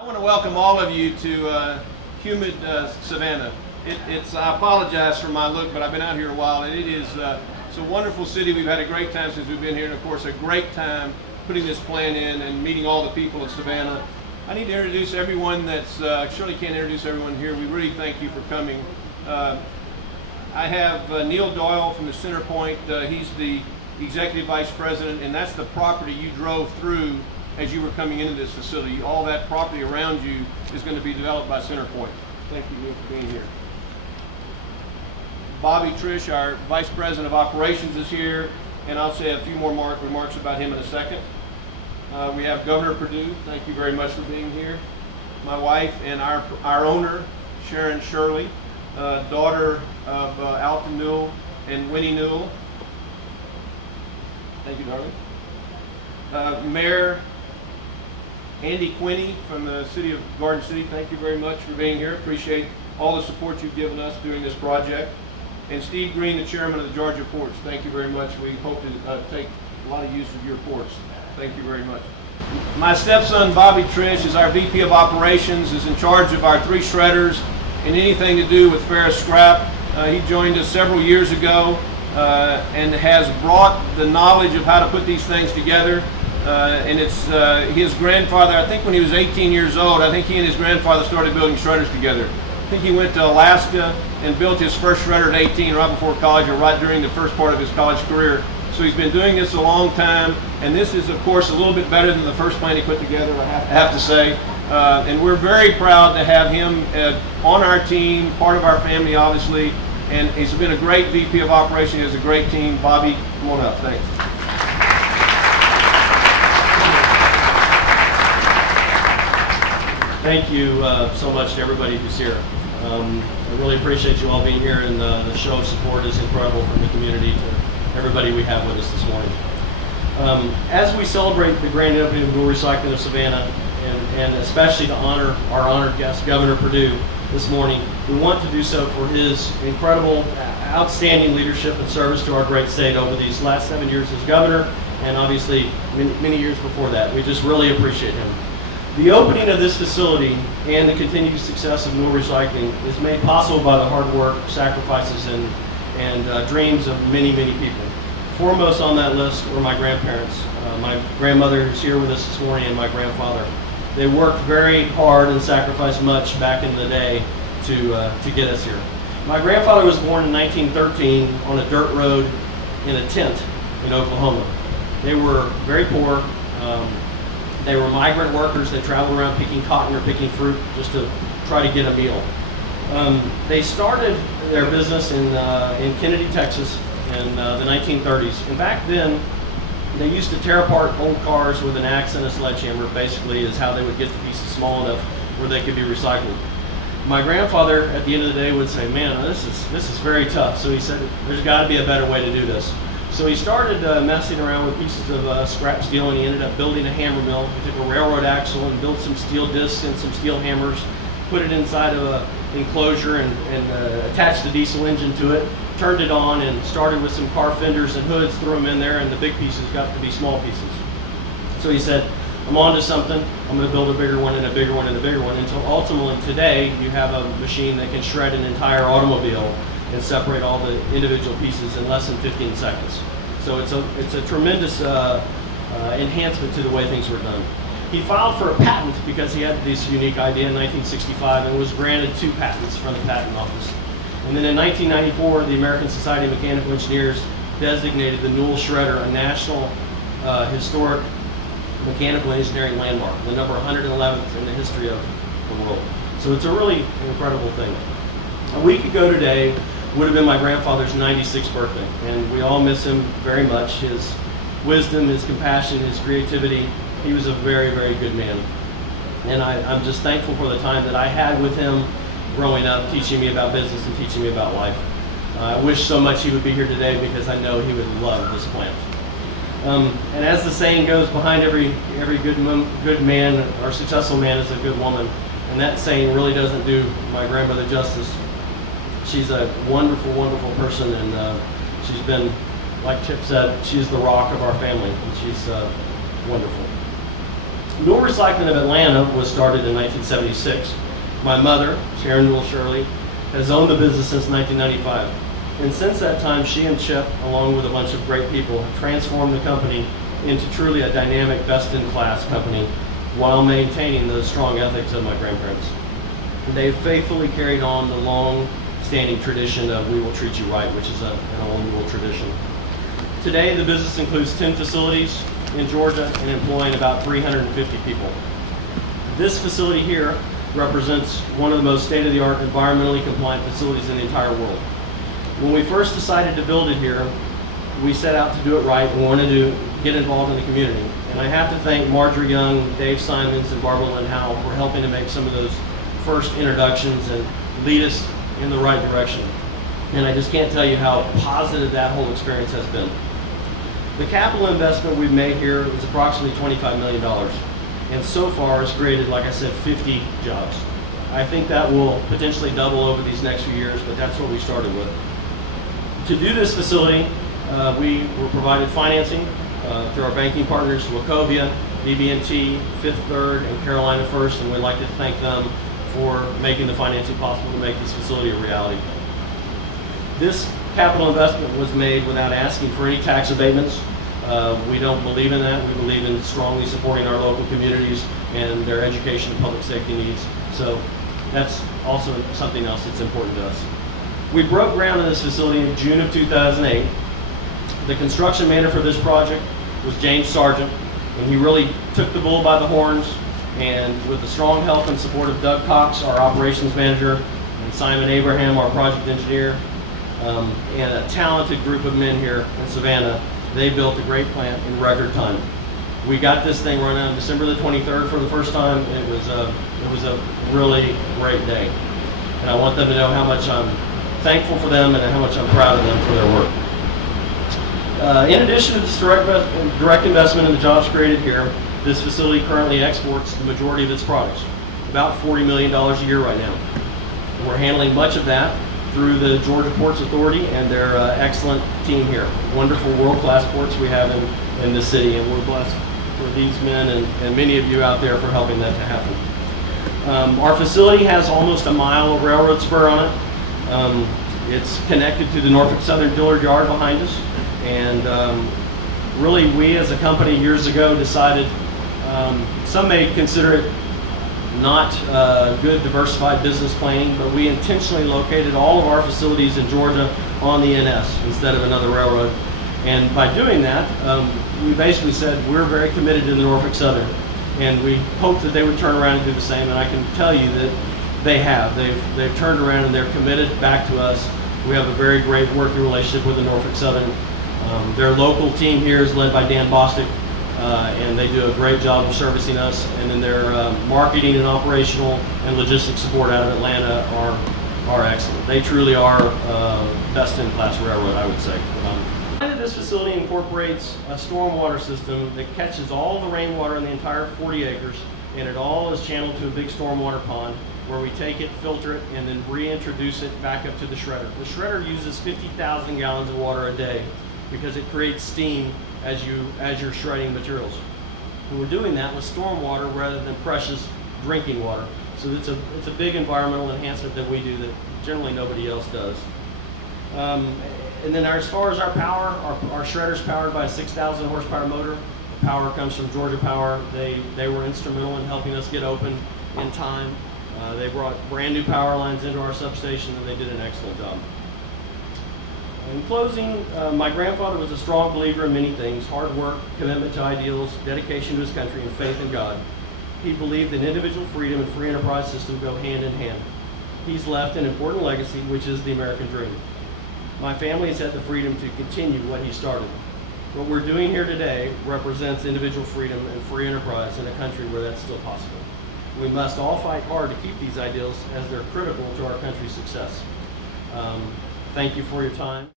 I want to welcome all of you to humid Savannah. I apologize for my look, but I've been out here a while, and it's a wonderful city. We've had a great time since we've been here, and of course a great time putting this plan in and meeting all the people of Savannah. I need to introduce everyone that's, surely can't introduce everyone here. We really thank you for coming. I have Neil Doyle from the Center Point. He's the Executive Vice President, and that's the property you drove through as you were coming into this facility. All that property around you is going to be developed by Center Point. Thank you, Neil, for being here. Bobby Trish, our Vice President of Operations, is here, and I'll say a few more remarks about him in a second. We have Governor Perdue. Thank you very much for being here. My wife and our owner, Sharon Shirley, daughter of Alton Newell and Winnie Newell. Thank you, darling. Mayor Andy Quinney from the city of Garden City, thank you very much for being here. Appreciate all the support you've given us during this project. And Steve Green, the chairman of the Georgia Ports, thank you very much. We hope to take a lot of use of your ports. Thank you very much. My stepson, Bobby Trish, is our VP of Operations, is in charge of our 3 shredders and anything to do with ferrous scrap. He joined us several years ago and has brought the knowledge of how to put these things together. And it's his grandfather, I think when he was 18 years old, I think he and his grandfather started building shredders together. I think he went to Alaska and built his first shredder at 18, right before college, or right during the first part of his college career. So he's been doing this a long time, and this is, of course, a little bit better than the first plant he put together, I have to say. And we're very proud to have him on our team, part of our family, obviously, and he's been a great VP of Operations. He has a great team. Bobby, come on up. Thanks. Thank you so much to everybody who's here. I really appreciate you all being here, and the show of support is incredible from the community to everybody we have with us this morning. As we celebrate the grand opening of Newell Recycling of Savannah, and especially to honor our honored guest, Governor Perdue, this morning, we want to do so for his incredible, outstanding leadership and service to our great state over these last 7 years as governor, and obviously many years before that. We just really appreciate him. The opening of this facility and the continued success of Newell Recycling is made possible by the hard work, sacrifices, and dreams of many people. Foremost on that list were my grandparents. My grandmother who's here with us this morning, and my grandfather. They worked very hard and sacrificed much back in the day to get us here. My grandfather was born in 1913 on a dirt road in a tent in Oklahoma. They were very poor. They were migrant workers. They traveled around picking cotton or picking fruit just to try to get a meal. They started their business in Kennedy, Texas in the 1930s. And back then, they used to tear apart old cars with an axe and a sledgehammer, basically, is how they would get the pieces small enough where they could be recycled. My grandfather, at the end of the day, would say, man, this is very tough. So he said, there's got to be a better way to do this. So he started messing around with pieces of scrap steel, and he ended up building a hammer mill. He took a railroad axle and built some steel discs and some steel hammers, put it inside of an enclosure and attached the diesel engine to it, turned it on, and started with some car fenders and hoods, threw them in there, and the big pieces got to be small pieces. So he said, I'm on to something. I'm going to build a bigger one and a bigger one and a bigger one, until ultimately today you have a machine that can shred an entire automobile and separate all the individual pieces in less than 15 seconds. So it's a tremendous enhancement to the way things were done. He filed for a patent because he had this unique idea in 1965 and was granted 2 patents from the patent office. And then in 1994, the American Society of Mechanical Engineers designated the Newell Shredder a National Historic Mechanical Engineering Landmark, the number 111th in the history of the world. So it's a really incredible thing. A week ago today would have been my grandfather's 96th birthday, and we all miss him very much. His wisdom, his compassion, his creativity. He was a very good man. And I'm just thankful for the time that I had with him growing up, teaching me about business and teaching me about life. I wish so much he would be here today, because I know he would love this plant. And as the saying goes, behind every good man or successful man is a good woman. And that saying really doesn't do my grandmother justice. She's a wonderful person, and she's been, like Chip said, she's the rock of our family, and she's wonderful. Newell Recycling of Atlanta was started in 1976. My mother, Sharon Newell Shirley, has owned the business since 1995. And since that time, she and Chip, along with a bunch of great people, have transformed the company into truly a dynamic, best-in-class company while maintaining those strong ethics of my grandparents. They've faithfully carried on the long-standing tradition of "we will treat you right," which is an old Newell tradition. Today, the business includes 10 facilities in Georgia and employing about 350 people. This facility here represents one of the most state-of-the-art environmentally compliant facilities in the entire world. When we first decided to build it here, we set out to do it right and wanted to get involved in the community. And I have to thank Marjorie Young, Dave Simons, and Barbara Lynn Howell for helping to make some of those first introductions and lead us in the right direction. And I just can't tell you how positive that whole experience has been. The capital investment we've made here is approximately $25 million. And so far it's created, like I said, 50 jobs. I think that will potentially double over these next few years, but that's what we started with. To do this facility, we were provided financing through our banking partners, Wachovia, BB&T, Fifth Third, and Carolina First, and we'd like to thank them for making the financing possible to make this facility a reality. This capital investment was made without asking for any tax abatements. We don't believe in that. We believe in strongly supporting our local communities and their education and public safety needs. So that's also something else that's important to us. We broke ground in this facility in June of 2008. The construction manager for this project was James Sargent, and he really took the bull by the horns, and with the strong help and support of Doug Cox, our operations manager, and Simon Abraham, our project engineer, and a talented group of men here in Savannah, they built a great plant in record time. We got this thing running on December the 23rd for the first time, and it was a really great day. And I want them to know how much I'm thankful for them and how much I'm proud of them for their work. In addition to this direct investment in the jobs created here, this facility currently exports the majority of its products, about $40 million a year right now. We're handling much of that through the Georgia Ports Authority and their excellent team here. Wonderful world-class ports we have in the city, and we're blessed for these men and many of you out there for helping that to happen. Our facility has almost a mile of railroad spur on it. It's connected to the Norfolk Southern Dillard Yard behind us, and really we as a company years ago decided, some may consider it not good diversified business planning, but we intentionally located all of our facilities in Georgia on the NS instead of another railroad. And by doing that, we basically said we're very committed to the Norfolk Southern, and we hoped that they would turn around and do the same, and I can tell you that they have. They've turned around and they're committed back to us. We have a very great working relationship with the Norfolk Southern. Their local team here is led by Dan Bostic, and they do a great job of servicing us. And then their marketing and operational and logistics support out of Atlanta are excellent. They truly are best-in-class railroad, I would say. This facility incorporates a stormwater system that catches all the rainwater in the entire 40 acres, and it all is channeled to a big stormwater pond where we take it, filter it, and then reintroduce it back up to the shredder. The shredder uses 50,000 gallons of water a day because it creates steam as you're shredding materials. And we're doing that with stormwater rather than precious drinking water. So it's a big environmental enhancement that we do that generally nobody else does. And then as far as our power, our shredder's powered by a 6,000 horsepower motor. The power comes from Georgia Power. They were instrumental in helping us get open in time. They brought brand new power lines into our substation, and they did an excellent job. In closing, my grandfather was a strong believer in many things: hard work, commitment to ideals, dedication to his country, and faith in God. He believed that individual freedom and free enterprise system go hand in hand. He's left an important legacy, which is the American dream. My family has had the freedom to continue what he started. What we're doing here today represents individual freedom and free enterprise in a country where that's still possible. We must all fight hard to keep these ideals as they're critical to our country's success. Thank you for your time.